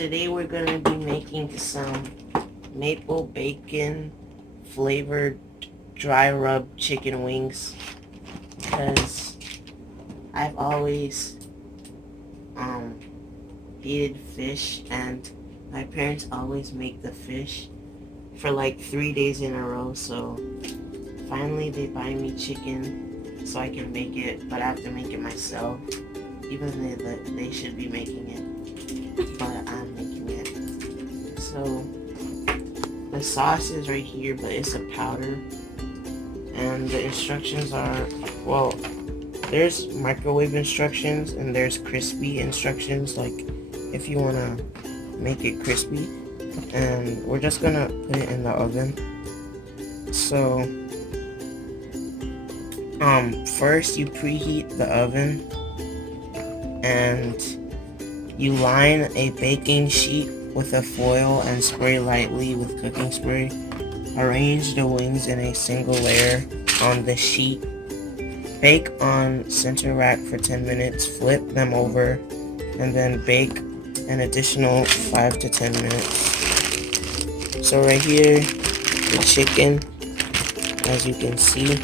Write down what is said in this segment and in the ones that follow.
Today we're gonna be making some maple bacon flavored dry rub chicken wings because I've always hated fish, and my parents always make the fish for like 3 days in a row, so finally they buy me chicken so I can make it, but I have to make it myself, even though they should be making it, but I'm making it. So the sauce is right here, but it's a powder, and the instructions are, well, there's microwave instructions and there's crispy instructions, like if you want to make it crispy, and we're just gonna put it in the oven. So first you preheat the oven and you line a baking sheet with a foil and spray lightly with cooking spray. Arrange the wings in a single layer on the sheet. Bake on center rack for 10 minutes, flip them over, and then bake an additional 5 to 10 minutes. So right here, the chicken, as you can see.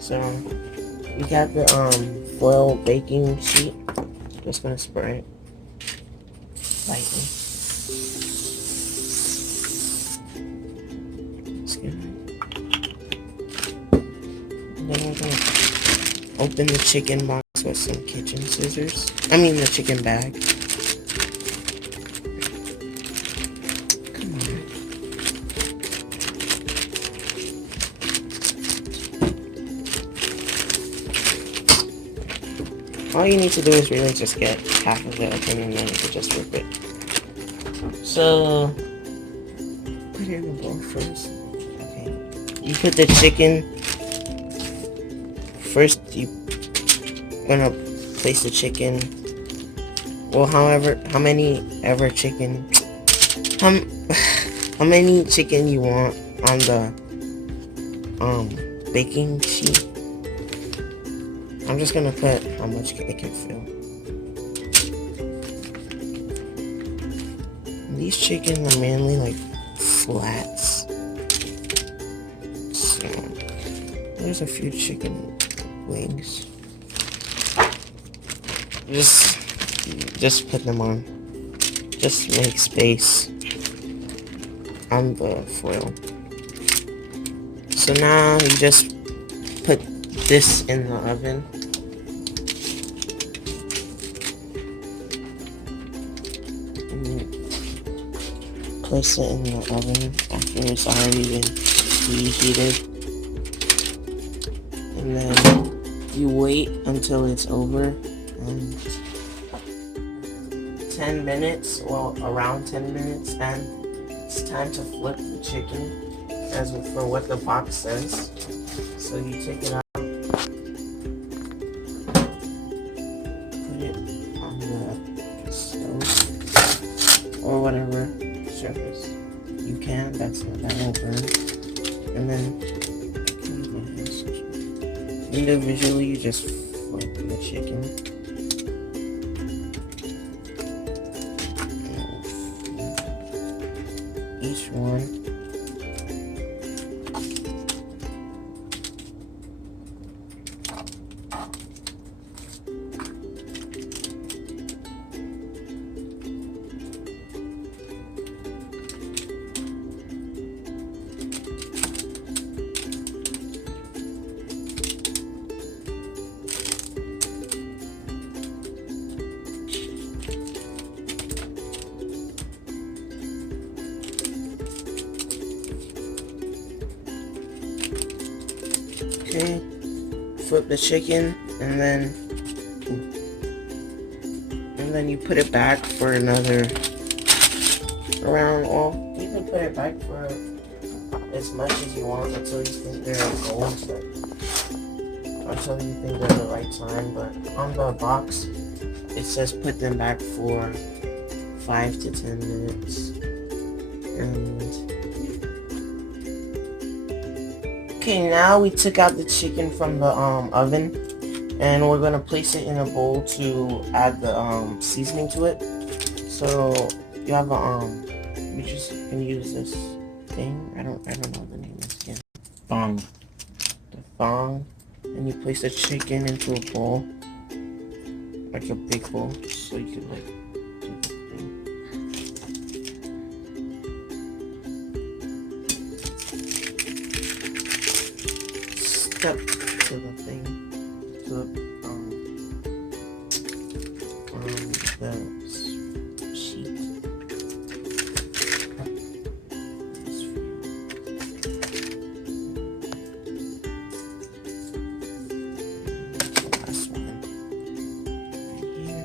So we got the foil baking sheet. Just gonna spray it lightly. And then we're gonna open the chicken box with some kitchen scissors. I mean the chicken bag. Come on. All you need to do is really just get half of it open, and then you can just rip it. So put it in the bowl first. Okay. You put the chicken first. You gonna place the chicken. Well, how many chicken you want on the baking sheet. I'm just gonna put how much it can fill. These chickens are mainly like flats. So there's a few chicken wings. Just put them on. Just make space on the foil. So now you just put this in the oven. Place it in the oven after it's already been preheated, and then you wait until it's over, and 10 minutes, well, around 10 minutes, and it's time to flip the chicken as for what the box says. So you take it out, put it on the stove or whatever surface you can, that will burn, and then individually you just flip the chicken. Each one. Okay, flip the chicken, and then you put it back for another around, well, you can put it back for as much as you want until you think they're gold, but until you think they're the right time. But on the box it says put them back for 5 to 10 minutes. And okay, now we took out the chicken from the oven, And we're gonna place it in a bowl to add the seasoning to it. So you have a you just can use this thing. I don't know the name is again. Thong. The thong, and you place the chicken into a bowl, like a big bowl, so you can like do the thing. Step to the thing, to the sheet. Last one right here.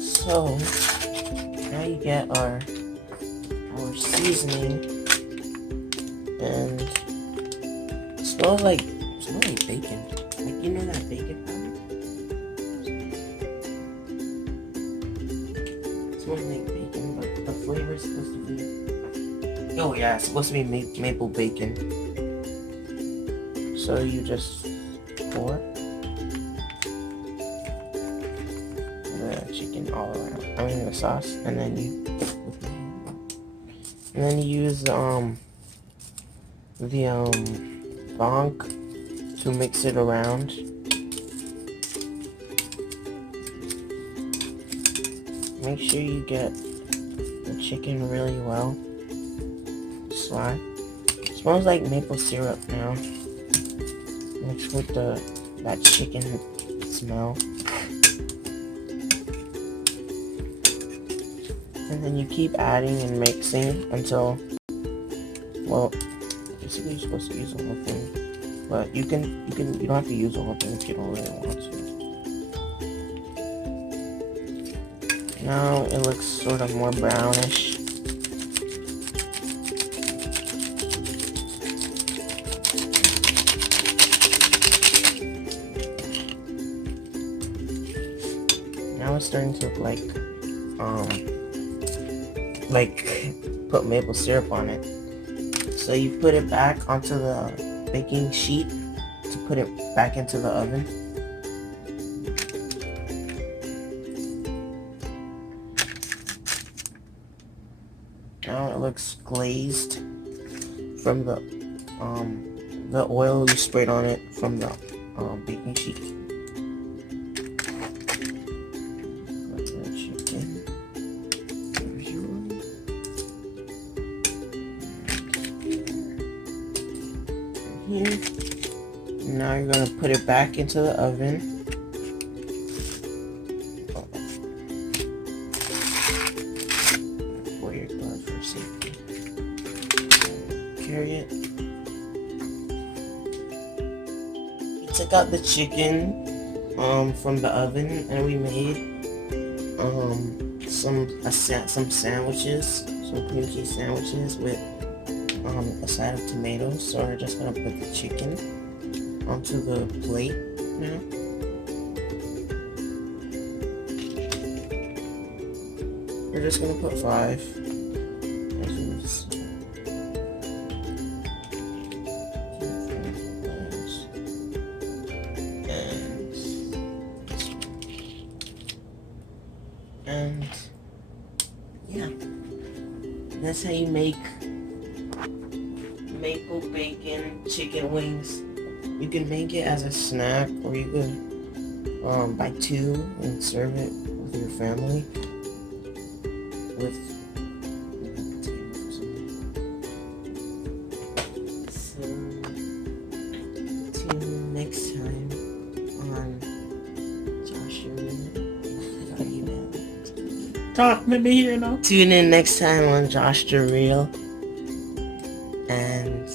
So now you get our seasoning, and it smells like bacon. Like, you know that bacon powder? It smells like bacon, but the flavor is supposed to be... Oh yeah, it's supposed to be maple bacon. So you just pour the chicken all around. I mean the sauce, and then you use the thong to mix it around. Make sure you get the chicken really well. Slide. It smells like maple syrup now. Mixed with that chicken smell. And then you keep adding and mixing until, well, basically you're supposed to use the whole thing. But you don't have to use the whole thing if you don't really want to. Now it looks sort of more brownish. Now it's starting to look like put maple syrup on it. So you put it back onto the baking sheet to put it back into the oven. Now it looks glazed from the oil you sprayed on it from the baking sheet. Put the chicken over here. Now you're gonna put it back into the oven. Wear your gloves for safety. Carry it. We took out the chicken from the oven, and we made some sandwiches, some cream cheese sandwiches with a side of tomatoes. So we're just gonna put the chicken onto the plate now. We're just gonna put 5. And yeah, that's how you make maple bacon chicken wings. You can make it as a snack, or you could buy 2 and serve it with your family. With so tune in next time on Josh Real. Talk, let me hear now. Tune in next time on Josh the Real, and